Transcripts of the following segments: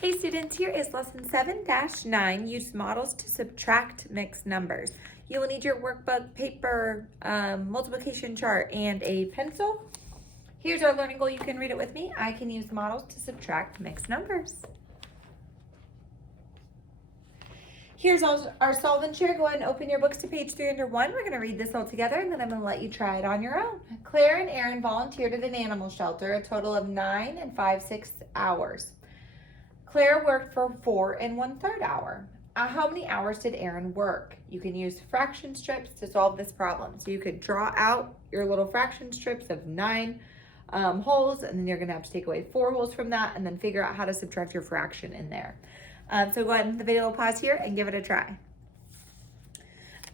Hey students, here is lesson 7-9, use models to subtract mixed numbers. You will need your workbook, paper, multiplication chart, and a pencil. Here's our learning goal. You can read it with me. I can use models to subtract mixed numbers. Here's our solve and share. Go ahead and open your books to page 301. We're going to read this all together, and then I'm going to let you try it on your own. Claire and Aaron volunteered at an animal shelter a total of 9 5/6 hours. Claire worked for 4 1/3 hour. How many hours did Aaron work? You can use fraction strips to solve this problem. So you could draw out your little fraction strips of 9 holes, and then you're gonna have to take away 4 holes from that and then figure out how to subtract your fraction in there. So go ahead and the video will pause here and give it a try.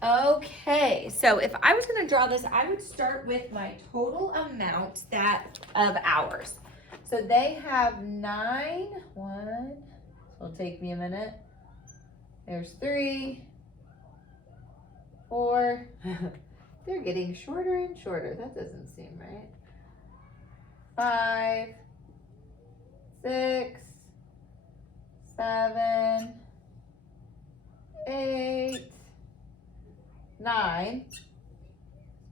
Okay, so if I was gonna draw this, I would start with my total amount of hours. So they have 9, so it'll take me a minute. There's 3, 4. They're getting shorter and shorter. That doesn't seem right. 5, 6, 7, 8, 9.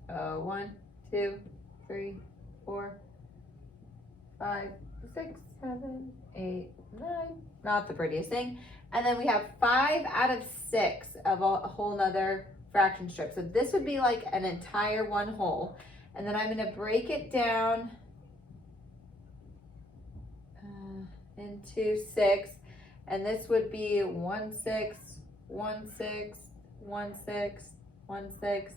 1, 2, 3, 4, 5, 6, 7, 8, 9. Not the prettiest thing. And then we have 5 out of 6 of a whole nother fraction strip. So this would be like an entire one whole. And then I'm going to break it down into 6. And this would be 1 6, 1 6, 1 6, 1 6.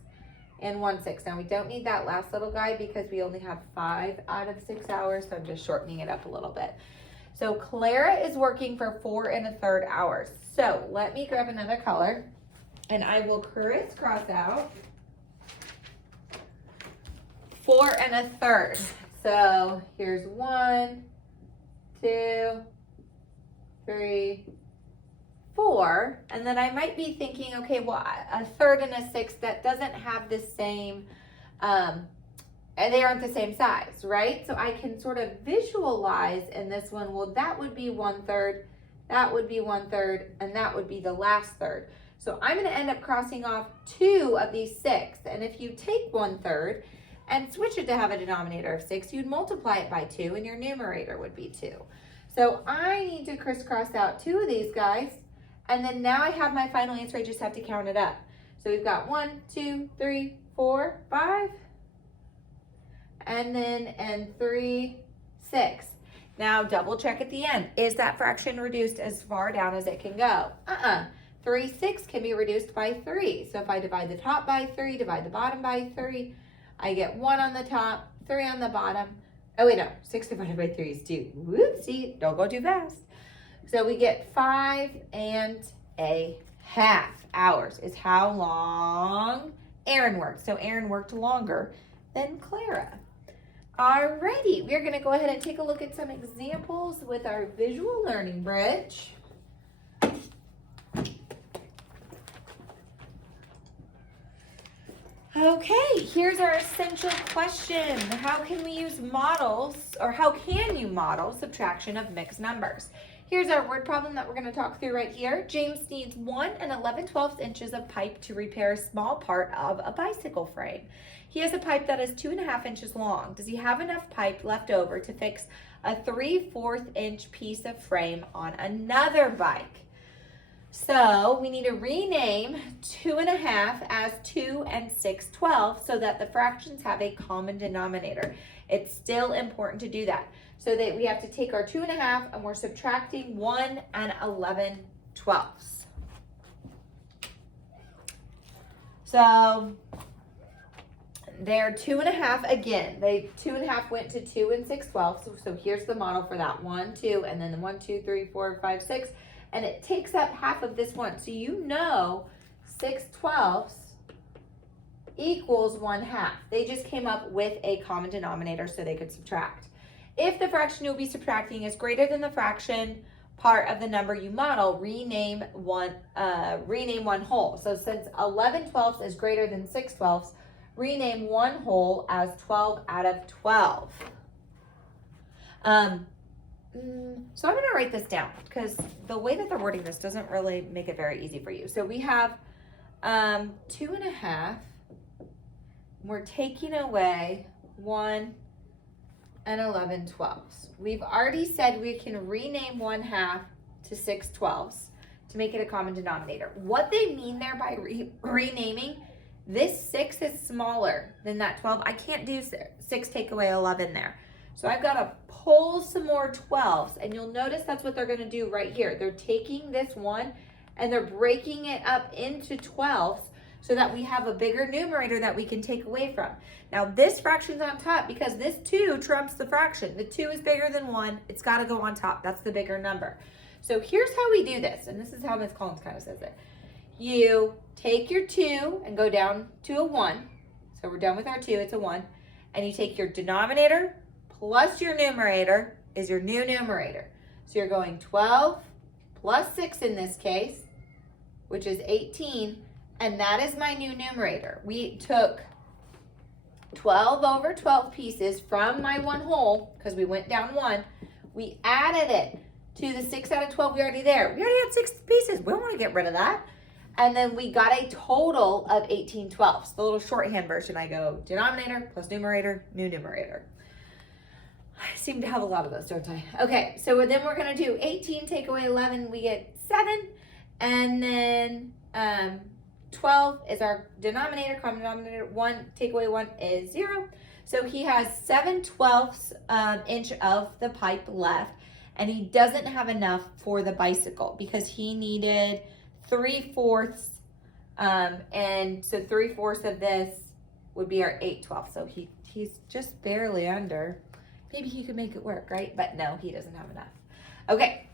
And 1 6. Now we don't need that last little guy because we only have 5 out of 6 hours, so I'm just shortening it up a little bit. So Clara is working for 4 1/3 hours. So let me grab another color and I will crisscross out 4 1/3. So here's 1, 2, 3, 4, and then I might be thinking, okay, well, 1/3 and 1/6, that doesn't have the same, they aren't the same size, right? So I can sort of visualize in this one, well, that would be 1/3, that would be 1/3, and that would be the last third. So I'm gonna end up crossing off 2 of these 6, and if you take 1/3 and switch it to have a denominator of 6, you'd multiply it by 2, and your numerator would be 2. So I need to crisscross out 2 of these guys. And then now I have my final answer. I just have to count it up. So we've got 1, 2, 3, 4, 5. And 3, 6. Now double check at the end. Is that fraction reduced as far down as it can go? 3 6 can be reduced by 3. So if I divide the top by 3, divide the bottom by 3, I get 1 on the top, 3 on the bottom. Oh wait, no, 6 divided by 3 is 2. Whoopsie, don't go too fast. So we get 5 1/2 hours is how long Aaron worked. So Aaron worked longer than Clara. Alrighty, we're gonna go ahead and take a look at some examples with our visual learning bridge. Okay, here's our essential question. How can we use models, or how can you model subtraction of mixed numbers? Here's our word problem that we're going to talk through right here. James needs 1 11/12 inches of pipe to repair a small part of a bicycle frame. He has a pipe that is 2 1/2 inches long. Does he have enough pipe left over to fix a 3/4 inch piece of frame on another bike? So we need to rename 2 1/2 as 2 6/12 so that the fractions have a common denominator. It's still important to do that. So that we have to take our 2 1/2 and we're subtracting 1 11/12. So they're 2 1/2 again. 2 1/2 went to 2 6/12. So here's the model for that. 1, 2, and then 1, 2, 3, 4, 5, 6. And it takes up half of this one. So you know 6/12 equals 1/2. They just came up with a common denominator so they could subtract. If the fraction you'll be subtracting is greater than the fraction part of the number you model, rename one whole. So since 11/12 is greater than 6/12, rename one whole as 12 out of 12. So I'm going to write this down because the way that they're wording this doesn't really make it very easy for you. So we have 2.5. We're taking away 1 and 11/12. We've already said we can rename 1/2 to 6/12 to make it a common denominator. What they mean there by renaming, this 6 is smaller than that 12. I can't do 6 take away 11 there. So I've got to pull some more 12s, and you'll notice that's what they're going to do right here. They're taking this 1 and they're breaking it up into 12s so that we have a bigger numerator that we can take away from. Now this fraction's on top because this 2 trumps the fraction. The 2 is bigger than 1. It's got to go on top. That's the bigger number. So here's how we do this, and this is how Ms. Collins kind of says it. You take your 2 and go down to a 1. So we're done with our 2, it's a 1. And you take your denominator plus your numerator is your new numerator. So you're going 12 plus 6 in this case, which is 18, and that is my new numerator. We took 12 over 12 pieces from my 1 whole, because we went down 1. We added it to the 6 out of 12 we already there. We already had 6 pieces. We don't want to get rid of that. And then we got a total of 18/12. The little shorthand version, I go denominator plus numerator, new numerator. I seem to have a lot of those, don't I? Okay, so then we're going to do 18 take away 11, we get 7. And then 12 is our denominator, common denominator. 1 take away 1 is 0. So he has 7/12 inch of the pipe left, and he doesn't have enough for the bicycle because he needed 3/4, and so 3/4 of this would be our 8/12. So he's just barely under. Maybe he could make it work, right? But no, he doesn't have enough. Okay,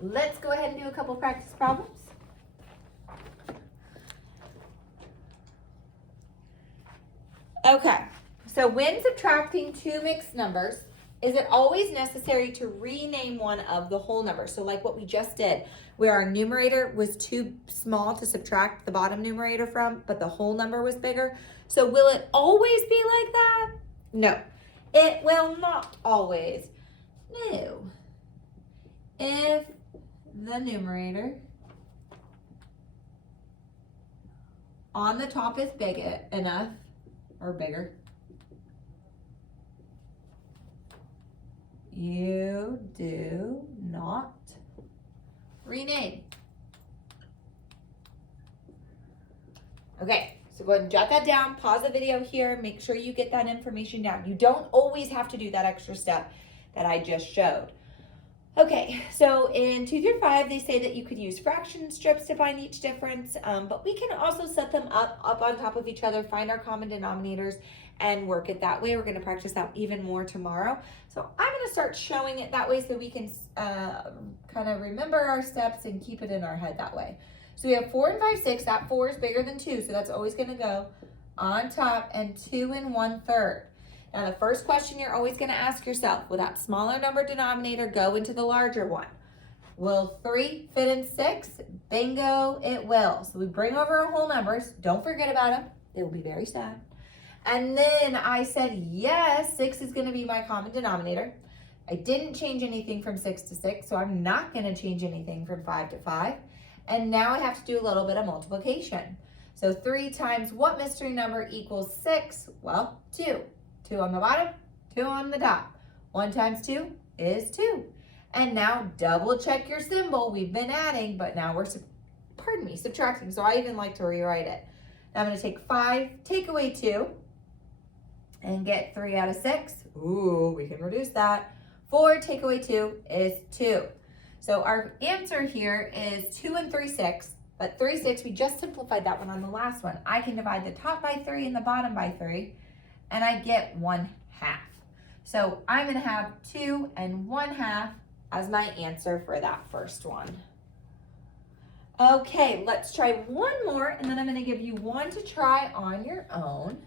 let's go ahead and do a couple practice problems. Okay, so when subtracting 2 mixed numbers, is it always necessary to rename one of the whole numbers? So like what we just did, where our numerator was too small to subtract the bottom numerator from, but the whole number was bigger. So will it always be like that? No, it will not always. No. If the numerator on the top is big enough, or bigger, you do not rename. Okay, so go ahead and jot that down, pause the video here, make sure you get that information down. You don't always have to do that extra step that I just showed. Okay, so in 2 through 5, they say that you could use fraction strips to find each difference, but we can also set them up on top of each other, find our common denominators, and work it that way. We're going to practice that even more tomorrow. So I'm going to start showing it that way so we can kind of remember our steps and keep it in our head that way. So we have 4 and 5, 6. That 4 is bigger than 2, so that's always going to go on top, and 2 and 1/3. Now the first question you're always going to ask yourself, will that smaller number denominator go into the larger one? Will 3 fit in 6? Bingo, it will. So we bring over our whole numbers. Don't forget about them. They will be very sad. And then I said, yes, 6 is going to be my common denominator. I didn't change anything from 6 to 6, so I'm not going to change anything from 5 to 5. And now I have to do a little bit of multiplication. So 3 times what mystery number equals 6? Well, 2. 2 on the bottom, 2 on the top. 1 times 2 is 2. And now double check your symbol. We've been adding, but now we're, subtracting. So I even like to rewrite it. Now I'm going to take 5, take away 2, and get 3 out of 6. Ooh, we can reduce that. 4, take away 2 is 2. So our answer here is 2 and 3/6. But 3/6, we just simplified that one on the last one. I can divide the top by 3 and the bottom by 3. And I get 1/2. So I'm going to have 2 and 1/2 as my answer for that first one. Okay, let's try one more, and then I'm going to give you one to try on your own.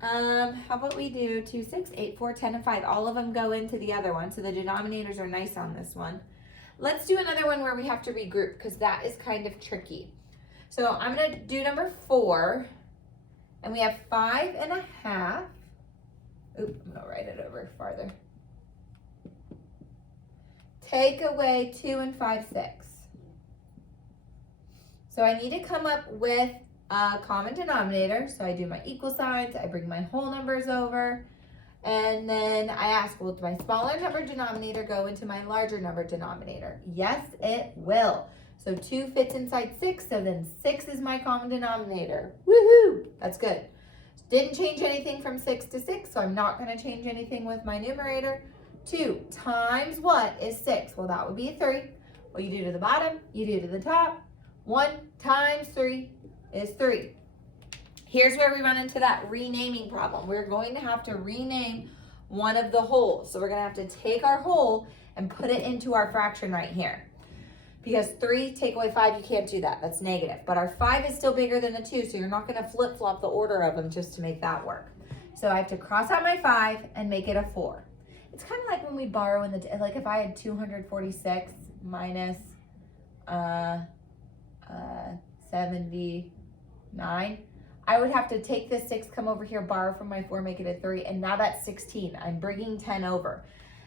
How about we do 2, 6, 8, 4, 10, and 5. All of them go into the other one, so the denominators are nice on this one. Let's do another one where we have to regroup, because that is kind of tricky. So I'm going to do number 4. And we have 5 1/2. Oop, I'm going to write it over farther. take away 2 and 5 6. So I need to come up with a common denominator. So I do my equal signs, I bring my whole numbers over, and then I ask, will my smaller number denominator go into my larger number denominator? Yes, it will. So 2 fits inside 6, so then 6 is my common denominator. Woohoo! That's good. Didn't change anything from 6 to 6, so I'm not going to change anything with my numerator. 2 times what is 6? Well, that would be 3. What you do to the bottom, you do to the top. 1 times 3 is 3. Here's where we run into that renaming problem. We're going to have to rename one of the wholes. So we're going to have to take our whole and put it into our fraction right here. Because 3 take away 5, you can't do that. That's negative. But our 5 is still bigger than the 2, so you're not going to flip-flop the order of them just to make that work. So I have to cross out my 5 and make it a 4. It's kind of like when we borrow in the, like if I had 246 minus 79, I would have to take this 6, come over here, borrow from my 4, make it a 3, and now that's 16. I'm bringing 10 over.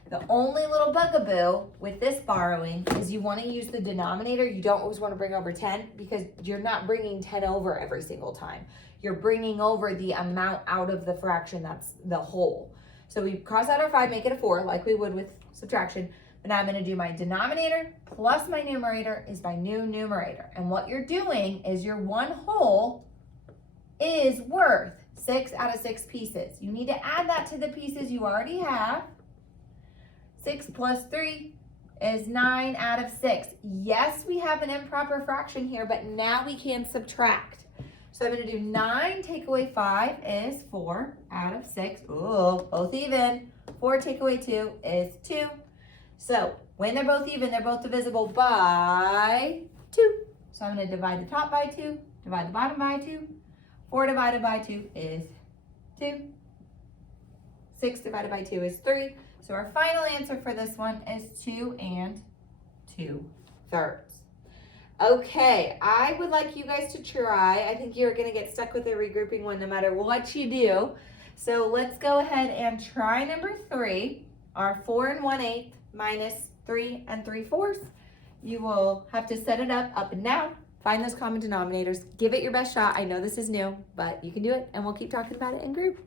The only little bugaboo with this borrowing is you want to use the denominator. You don't always want to bring over 10 because you're not bringing 10 over every single time. You're bringing over the amount out of the fraction that's the whole. So we cross out our 5, make it a 4 like we would with subtraction. But now I'm going to do my denominator plus my numerator is my new numerator. And what you're doing is your one whole is worth 6 out of 6 pieces. You need to add that to the pieces you already have. 6 plus 3 is 9 out of 6. Yes, we have an improper fraction here, but now we can subtract. So I'm going to do 9 take away 5 is 4 out of 6. Ooh, both even. 4 take away 2 is 2. So when they're both even, they're both divisible by 2. So I'm going to divide the top by 2, divide the bottom by 2. 4 divided by 2 is 2. 6 divided by 2 is 3. So our final answer for this one is 2 2/3. Okay, I would like you guys to try. I think you're going to get stuck with the regrouping one no matter what you do. So let's go ahead and try number 3, our 4 1/8 minus 3 3/4. You will have to set it up and down, find those common denominators, give it your best shot. I know this is new, but you can do it, and we'll keep talking about it in group.